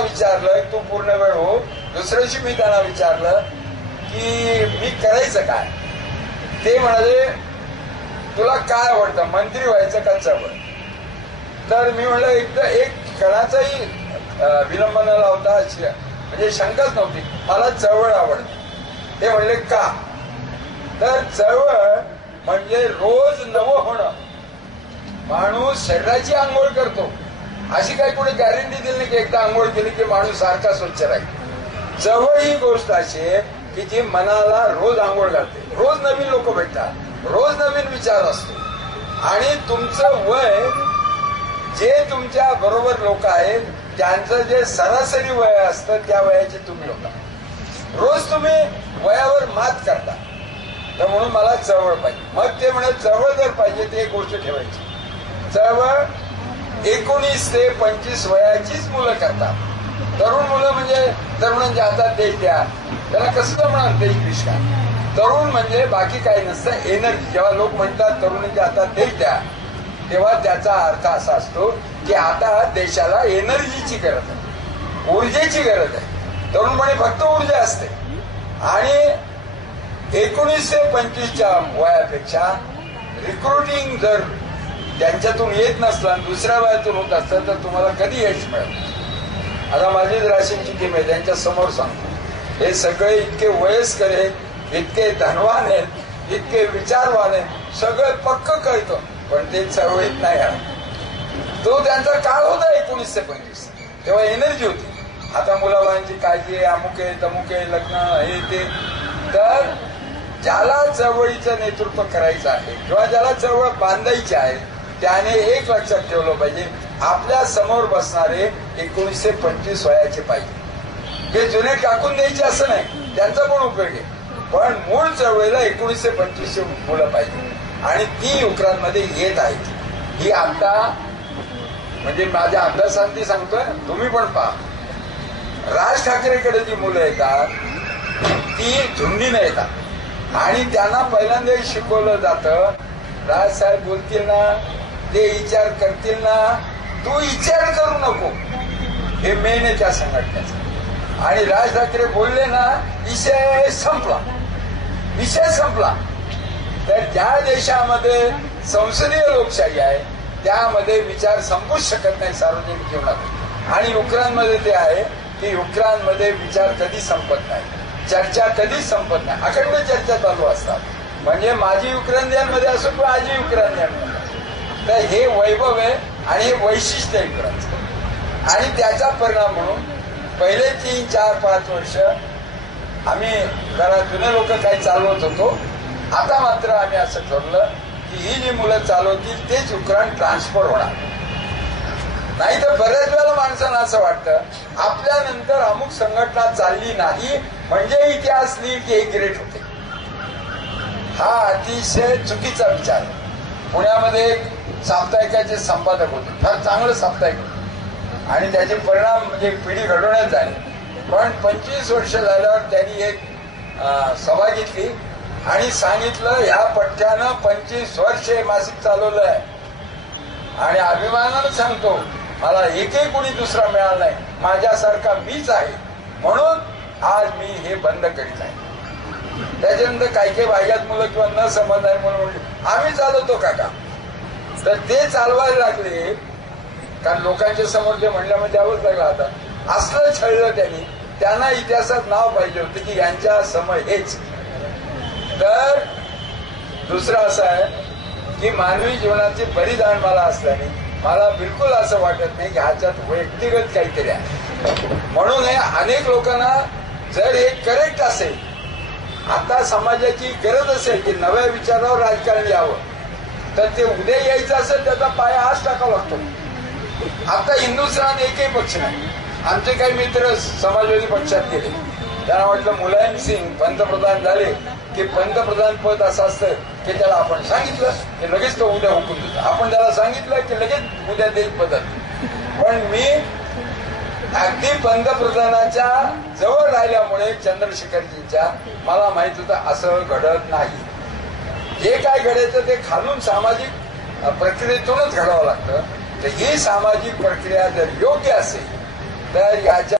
विचारलं तू पूर्ण वेळ हो. दुसऱ्या दिवशी मी त्यांना विचारलं की मी करायचं काय. ते म्हणाले तुला काय आवडतं, मंत्री व्हायचं का चळवळ. तर मी म्हणलं एकदा एक क्षणाचाही विलंब न लावता म्हणजे शंकाच नव्हती, मला चळवळ आवडते. ते म्हणले का. तर चळवळ म्हणजे रोज नवं होणं. माणूस शरीराची आंघोळ करतो, अशी काही कोणी गॅरंटी दिली नाही की एकदा आंघोळ केली की माणूस सारखा स्वच्छ राहील. चळवळ ही गोष्ट अशी आहे की जी मनाला रोज आंघोळ घालते. रोज नवीन लोक भेटतात, रोज नवीन विचार असतो. आणि तुमचं वय जे तुमच्या बरोबर लोक आहेत त्यांचं जे सरासरी वय असतं त्या वयाचे तुम्ही लोक रोज तुम्ही वयावर मात करता. तर म्हणून मला चळवळ पाहिजे. मग ते म्हणे चळवळ जर पाहिजे ते एक गोष्ट ठेवायची. चळवळ 19 ते 25 वयाचीच मुलं करतात. तरुण मुलं म्हणजे तरुणांच्या हातात देश द्या, त्याला कसं म्हणणार देश विष्कार. तरुण म्हणजे बाकी काही नसतं, एनर्जी. जेव्हा लोक म्हणतात तरुणांच्या हातात देश द्या तेव्हा त्याचा अर्थ असा असतो की आता देशाला एनर्जीची गरज आहे, ऊर्जेची गरज आहे. तरुणपणी फक्त ऊर्जा असते. आणि 19 ते 25च्या वयापेक्षा रिक्रुटिंग जर त्यांच्यातून येत नसलं, दुसऱ्या वयातून होत असतं तर तुम्हाला कधी यश मिळत. आता माझी राशींची टीम आहे, त्यांच्या समोर सांगतो, हे सगळे इतके वयस्कर आहेत, इतके धनवान आहेत, इतके विचारवान आहेत, सगळं पक्क कळतं, पण ते चळवळीत नाही आलं. तो त्यांचा काळ होता 19 ते 25, तेव्हा एनर्जी होती. आता मुलाबाळांची काळजी आहे, अमुक आहे तमुक आहे, लग्न हे ते. तर ज्याला चळवळीचं नेतृत्व करायचं आहे किंवा ज्याला चळवळ बांधायची आहे त्याने एक लक्षात ठेवलं पाहिजे, आपल्या समोर बसणारे 19 ते 25 वयाचे पाहिजे. हे जुने टाकून द्यायचे असं नाही, त्यांचा पण उपयोग आहे. पण मूळ चळवळीला 19 ते 25 मुलं पाहिजे. आणि ती युक्रांमध्ये येत आहेत. ही आता म्हणजे माझ्या अभ्यासांती सांगतोय, तुम्ही पण पहा. राज ठाकरेकडे जी मुलं येतात ती झुंडीने येतात आणि त्यांना पहिल्यांदा शिकवलं जातं, राजसाहेब बोलतील ना, ते विचार करतील ना, तू विचार करू नको. हे मेन आहे त्या संघटनेचं. आणि राज ठाकरे बोलले ना, विषय संपला, विषय संपला. तर ज्या देशामध्ये संसदीय लोकशाही आहे त्यामध्ये विचार संपूच शकत नाही सार्वजनिक जीवनात. आणि युक्रांमध्ये ते आहे की युक्रांमध्ये विचार कधी संपत नाही, चर्चा कधीच संपत नाही, अखंड चर्चा चालू असतात. म्हणजे माझी युक्रेनियनमध्ये असो किंवा आजी युक्रेनियनमध्ये. तर हे वैभव आहे आणि हे वैशिष्ट्य आहे युक्रांचं. आणि त्याचा परिणाम म्हणून पहिले 3, 4, 5 वर्ष आम्ही जरा जुने लोक काही चालवत होतो. आता मात्र आम्ही असं ठरवलं की ही जी मुलं चालवतील तेच युक्राईन ट्रान्सफर होणार. नाही तर बऱ्याच वेळेला माणसांना असं वाटतं आपल्यानंतर अमुक संघटना चालली नाही म्हणजे इतिहास लिहिल की हे ग्रेट होते. हा अतिशय चुकीचा विचार. पुण्यामध्ये एक साप्ताहिकाचे संपादक होते, फार चांगलं साप्ताहिक होतं आणि त्याचे परिणाम म्हणजे पिढी घडवण्यात झाले. पण 25 वर्ष झाल्यावर त्यांनी एक सभा घेतली आणि सांगितलं ह्या पठ्ठ्यानं 25 वर्ष मासिक चालवलं आहे आणि अभिमानानं सांगतो मला एकही कोणी दुसरा मिळाला नाही, माझ्यासारखा मीच आहे, म्हणून आज मी हे बंद करीत आहे. त्याच्यानंतर काही वाह्यात मुलं किंवा न समजणारी मुलं म्हणली आम्ही चालवतो काका. तर ते चालवायला लागले कारण लोकांच्या समोर ते म्हणल्यामुळे द्यावंच लागलं. आता असलं छळलं त्यांनी, त्यांना इतिहासात नाव पाहिजे होतं की यांच्या समोर हेच. तर दुसरं असं आहे की मानवी जीवनाचे बलिदान मला असल्याने मला बिलकुल असं वाटत नाही की ह्याच्यात व्यक्तिगत काहीतरी आहे. म्हणून हे अनेक लोकांना जर हे करेक्ट असेल, आता समाजाची गरज असेल की नव्या विचारावर राजकारण यावं, तर ते उद्या यायचं असेल त्याचा पाया आज टाकावा लागतो. आता हिंदुस्थान एकही पक्ष नाही. आमचे काही मित्र समाजवादी पक्षात गेले, त्यांना वाटलं मुलायम सिंग पंतप्रधान झाले की पंतप्रधान पद असं असतं की त्याला आपण सांगितलं की लगेच तो उद्या हुकूम देतो, आपण त्याला सांगितलं की लगेच उद्या देश बदल. पण मी अगदी पंतप्रधानाच्या जवळ राहिल्यामुळे चंद्रशेखरजींच्या मला माहित होतं असं घडत नाही. जे काय घडायचं ते खालून सामाजिक प्रक्रियेतूनच घडावं लागतं. तर ही सामाजिक प्रक्रिया जर योग्य असेल तर ह्याच्या